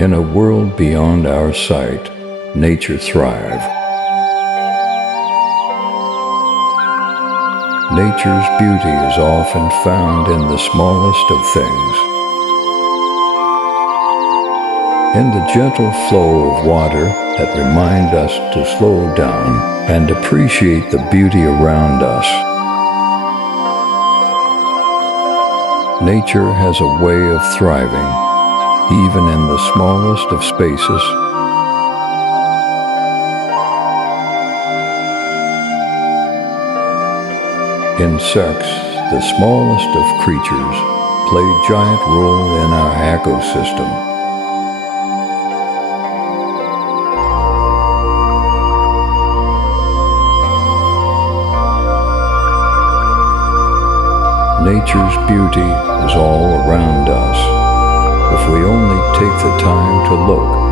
In a world beyond our sight, nature thrives. Nature's beauty is often found in the smallest of things. In the gentle flow of water that remind us to slow down and appreciate the beauty around us. Nature has a way of thriving, even in the smallest of spaces. Insects, the smallest of creatures, play a giant role in our ecosystem. Nature's beauty is all around us, if we only take the time to look.